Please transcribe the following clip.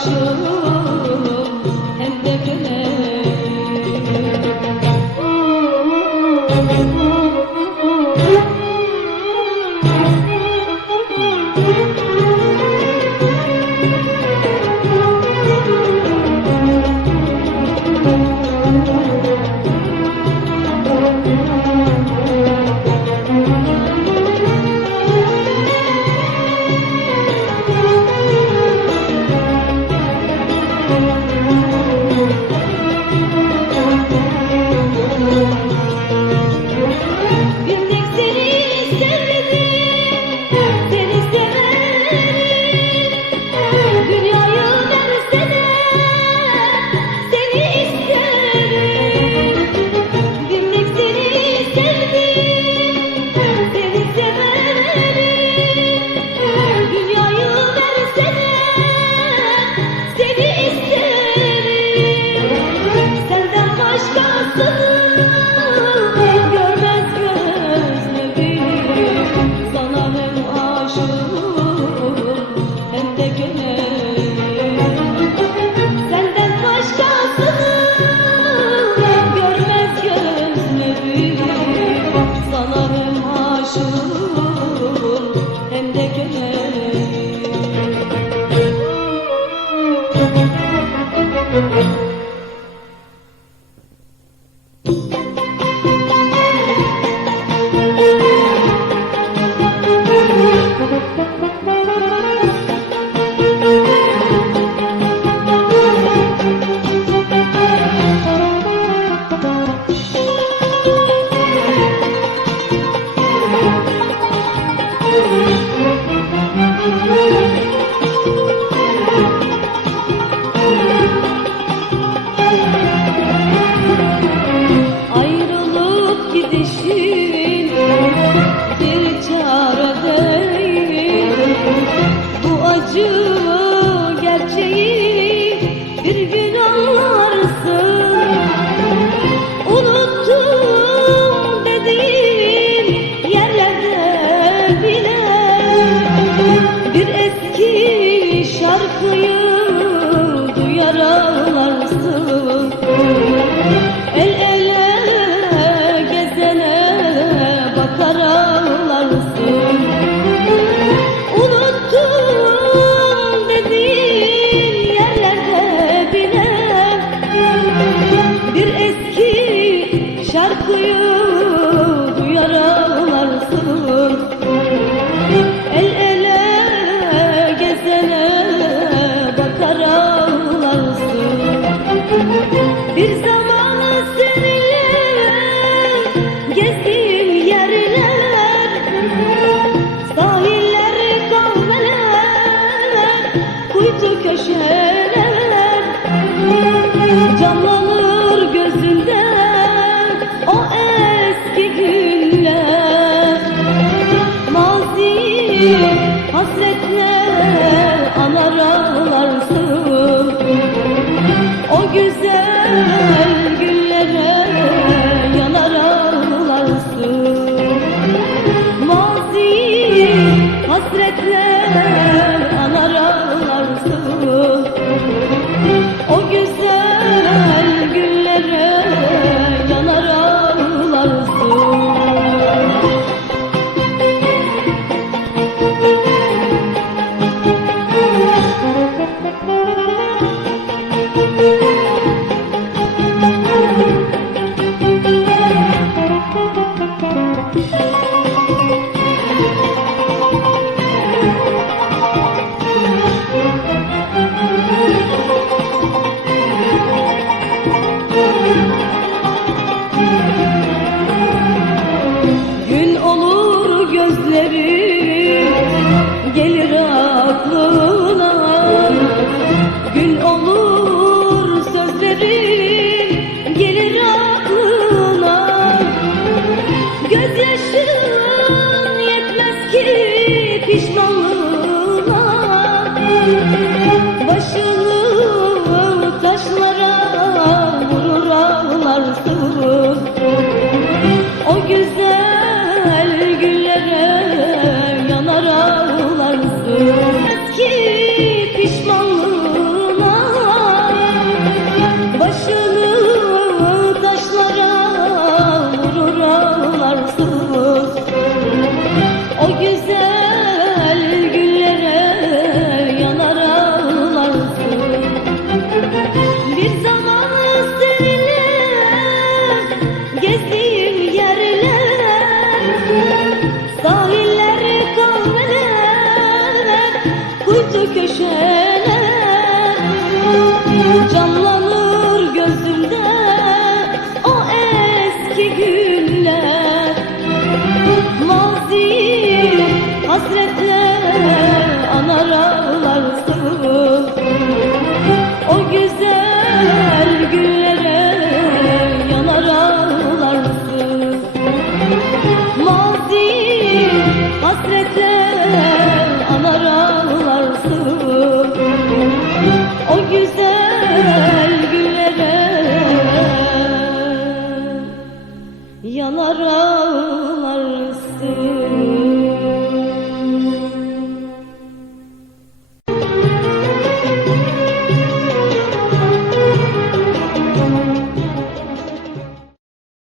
should oh Şarkıyı duyar ağlarsın El ele gezene bakar ağlarsın Bir zaman seninle gezdiğim yerler Sahiller, kahveler, kuytu köşeler. Canlanır Canlanır gözümde o eski günler. Maziyi hasretle anar ağlarsın. O güzel günlere yanar ağlarsın. Maziyi hasretle ağlarsın